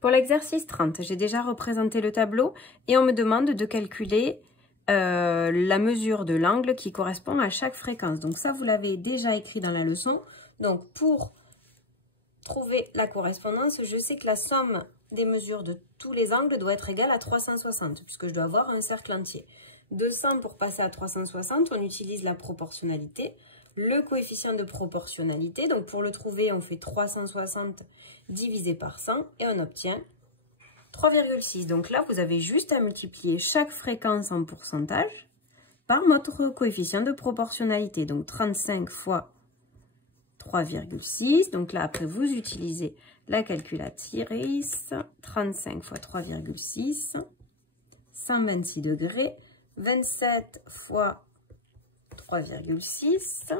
Pour l'exercice 30, j'ai déjà représenté le tableau et on me demande de calculer la mesure de l'angle qui correspond à chaque fréquence. Donc ça, vous l'avez déjà écrit dans la leçon. Donc pour trouver la correspondance, je sais que la somme des mesures de tous les angles doit être égale à 360, puisque je dois avoir un cercle entier. De 100 pour passer à 360, on utilise la proportionnalité, le coefficient de proportionnalité. Donc pour le trouver, on fait 360 divisé par 100 et on obtient 3,6. Donc là, vous avez juste à multiplier chaque fréquence en pourcentage par notre coefficient de proportionnalité. Donc 35 fois 3,6. Donc là, après, vous utilisez la calculatrice. 35 fois 3,6, 126 degrés. 27 fois 3,6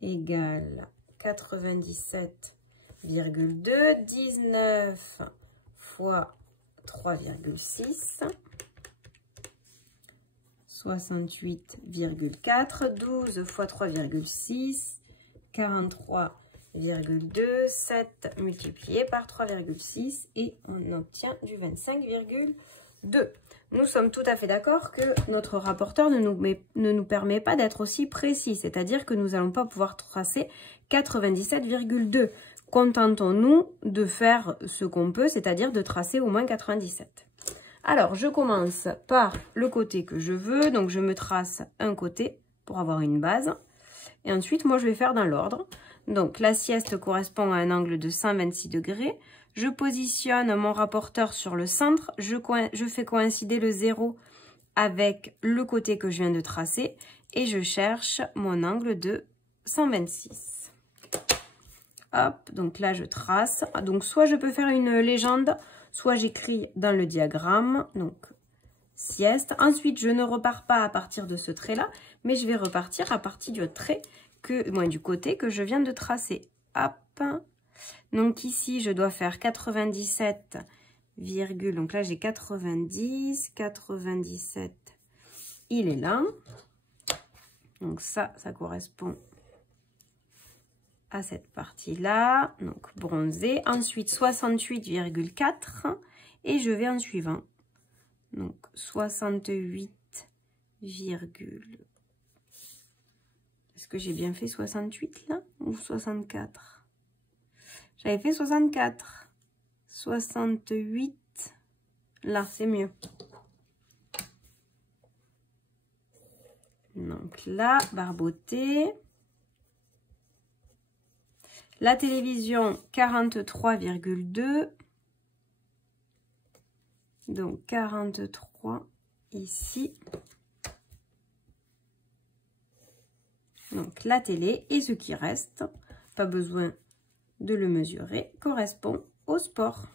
égale 97,2. 19 fois 3,6, 68,4. 12 fois 3,6, 43,2. 7 multiplié par 3,6 et on obtient du 25,2. Nous sommes tout à fait d'accord que notre rapporteur ne nous permet pas d'être aussi précis, c'est-à-dire que nous n'allons pas pouvoir tracer 97,2. Contentons-nous de faire ce qu'on peut, c'est-à-dire de tracer au moins 97. Alors, je commence par le côté que je veux, donc je me trace un côté pour avoir une base. Et ensuite, moi, je vais faire dans l'ordre. Donc, la sieste correspond à un angle de 126 degrés. Je positionne mon rapporteur sur le centre, je fais coïncider le 0 avec le côté que je viens de tracer et je cherche mon angle de 126. Hop, donc là je trace. Donc soit je peux faire une légende, soit j'écris dans le diagramme, donc sieste. Ensuite, je ne repars pas à partir de ce trait-là, mais je vais repartir à partir du trait du côté que je viens de tracer. Hop. Donc ici, je dois faire 97, donc là j'ai 90, 97, il est là. Donc ça correspond à cette partie-là, donc bronzé. Ensuite 68,4 et je vais en suivant. Donc 68, est-ce que j'ai bien fait 68 là ou 64? J'avais fait 64, 68, là c'est mieux. Donc là, barboté. La télévision, 43,2. Donc 43 ici. Donc la télé et ce qui reste, pas besoin de le mesurer, correspond au sport.